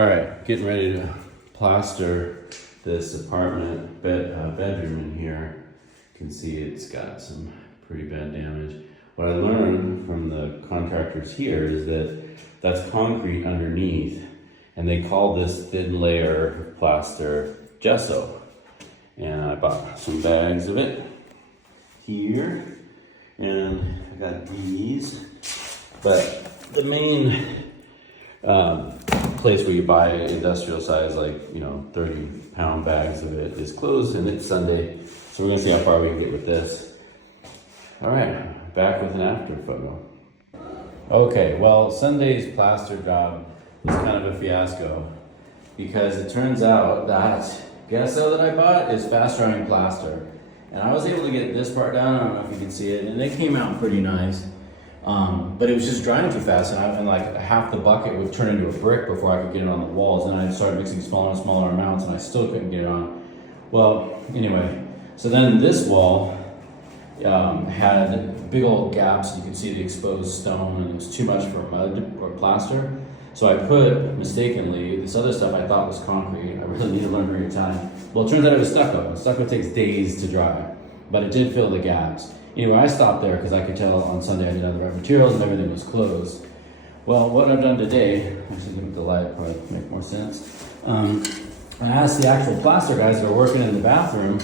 All right, getting ready to plaster this apartment bedroom in here. You can see it's got some pretty bad damage. What I learned from the contractors here is that that's concrete underneath, and they call this thin layer of plaster gesso. And I bought some bags of it here, and I got these. But the main place where you buy industrial size, like 30-pound bags of it, is closed, and it's Sunday, so we're gonna see how far we can get with this. All right, back with an after photo. Okay, well, Sunday's plaster job was kind of a fiasco because it turns out that gesso that I bought is fast drying plaster, and I was able to get this part down. I don't know if you can see it, and it came out pretty nice. But it was just drying too fast, and like half the bucket would turn into a brick before I could get it on the walls. And I started mixing smaller and smaller amounts, and I still couldn't get it on. Well, anyway, so then this wall had big old gaps. You could see the exposed stone, and it was too much for mud or plaster. So I put, mistakenly, this other stuff I thought was concrete. I really need to learn to read Italian. Well, it turns out it was stucco. Stucco takes days to dry, but it did fill the gaps. Anyway, I stopped there because I could tell on Sunday I didn't have the right materials and everything was closed. Well, what I've done today, actually give it the light, probably make more sense. I asked the actual plaster guys that are working in the bathroom,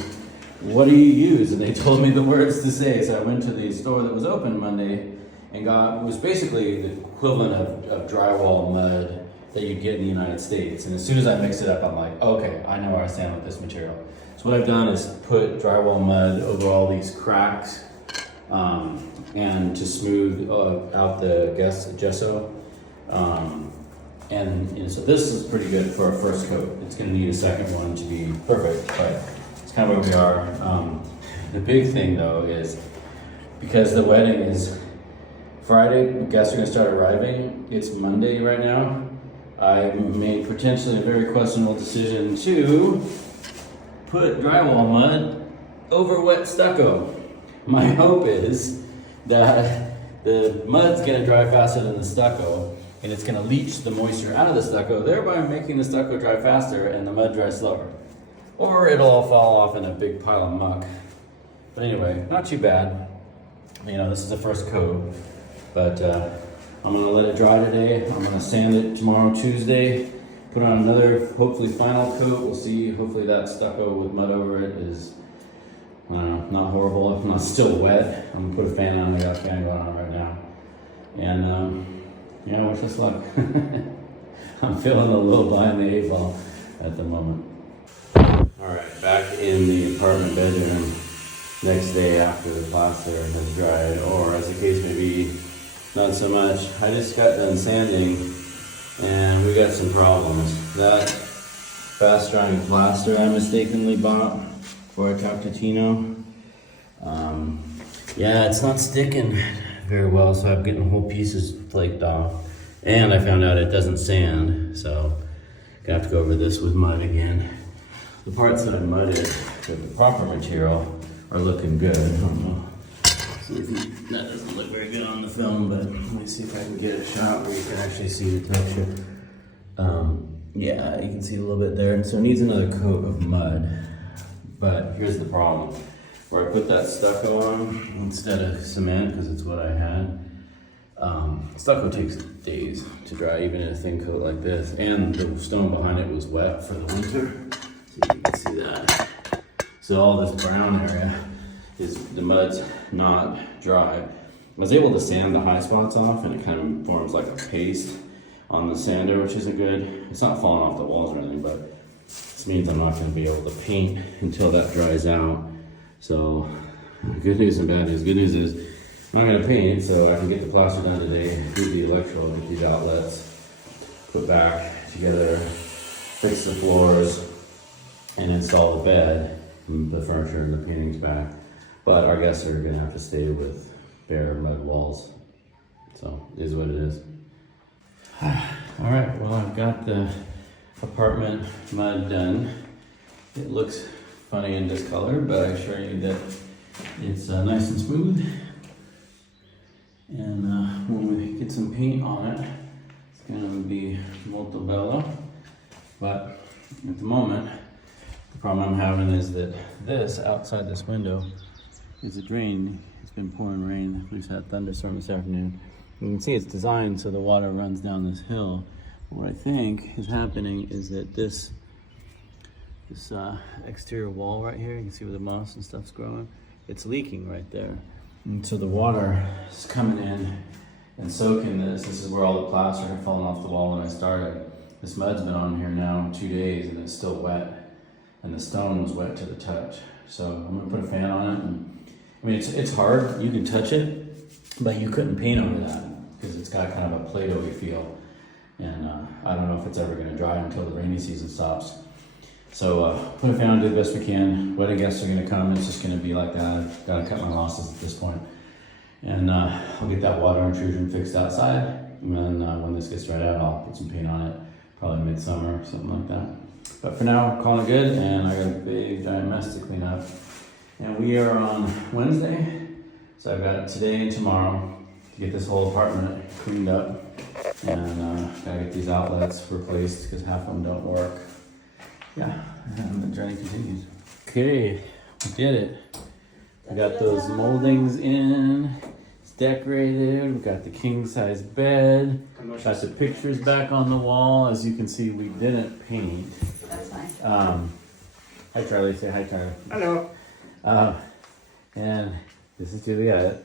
what do you use? And they told me the words to say. So I went to the store that was open Monday and got, it was basically the equivalent of drywall mud that you'd get in the United States. And as soon as I mixed it up, I'm like, okay, I know where I stand with this material. So what I've done is put drywall mud over all these cracks and to smooth out the gesso. And so this is pretty good for a first coat. It's going to need a second one to be perfect, but it's kind of where we are. The big thing though is because the wedding is Friday, guests are going to start arriving. It's Monday right now. I made potentially a very questionable decision to put drywall mud over wet stucco. My hope is that the mud's going to dry faster than the stucco, and it's going to leach the moisture out of the stucco, thereby making the stucco dry faster and the mud dry slower. Or it'll all fall off in a big pile of muck. But anyway, not too bad. This is the first coat, but I'm going to let it dry today. I'm going to sand it tomorrow, Tuesday, put on another, hopefully final coat. We'll see. Hopefully that stucco with mud over it is not horrible. If not still wet, I'm gonna put a fan on. I got a fan going on right now. And wish us luck. I'm feeling a little behind the 8 ball at the moment. All right, back in the apartment bedroom next day after the plaster has dried, or as the case may be, not so much. I just got done sanding and we got some problems. That fast drying plaster I mistakenly bought for a Tino. It's not sticking very well, so I'm getting whole pieces flaked off. And I found out it doesn't sand, so I'm gonna have to go over this with mud again. The parts that I mudded with the proper material are looking good. I don't know. That doesn't look very good on the film, but let me see if I can get a shot where you can actually see the texture. You can see a little bit there. And so it needs another coat of mud. But here's the problem. Where I put that stucco on instead of cement, because it's what I had. Stucco takes days to dry, even in a thin coat like this. And the stone behind it was wet for the winter. So you can see that. So all this brown area is, the mud's not dry. I was able to sand the high spots off, and it kind of forms like a paste on the sander, which isn't good. It's not falling off the walls or anything, but this means I'm not going to be able to paint until that dries out. So, good news and bad news. Good news is I'm not going to paint, so I can get the plaster done today, do the electrical, get these outlets put back together, fix the floors, and install the bed, and the furniture and the paintings back. But our guests are going to have to stay with bare mud walls. So, it is what it is. All right, well, I've got the apartment mud done. It looks funny in this color, but I assure you that it's nice and smooth. And when we get some paint on it, it's gonna be molto bello. But at the moment, the problem I'm having is that this, outside this window, is a drain. It's been pouring rain. We've had thunderstorm this afternoon. You can see it's designed so the water runs down this hill. What I think is happening is that this exterior wall right here, you can see where the moss and stuff's growing, it's leaking right there. And so the water is coming in and soaking this. This is where all the plaster had fallen off the wall when I started. This mud's been on here now 2 days and it's still wet. And the stone was wet to the touch. So I'm gonna put a fan on it. And, I mean, it's hard, you can touch it, but you couldn't paint over that because it's got kind of a Play-Doh-y feel. And I don't know if it's ever gonna dry until the rainy season stops. So put a fan on, do the best we can. Wedding guests are gonna come, it's just gonna be like that. I've gotta cut my losses at this point. And I'll get that water intrusion fixed outside. And then when this gets dried out, I'll put some paint on it, probably midsummer or something like that. But for now, calling it good, and I got a big giant mess to clean up. And we are on Wednesday, so I've got today and tomorrow to get this whole apartment cleaned up. And gotta get these outlets replaced because half of them don't work. Yeah, and the journey continues. Okay, we did it. We got those moldings in. It's decorated. We got the king size bed. Got the pictures back on the wall. As you can see, we didn't paint. That's fine. Hi Charlie. Say hi, Charlie. Hello. And this is Juliet.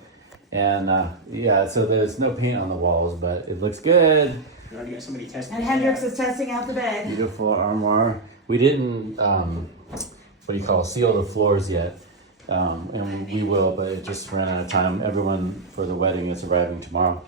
And yeah, so there's no paint on the walls, but it looks good. You already got somebody testing. And Hendrix is testing out the bed. Beautiful armoire. We didn't, what do you call, seal the floors yet. And we will, but it just ran out of time. Everyone for the wedding is arriving tomorrow.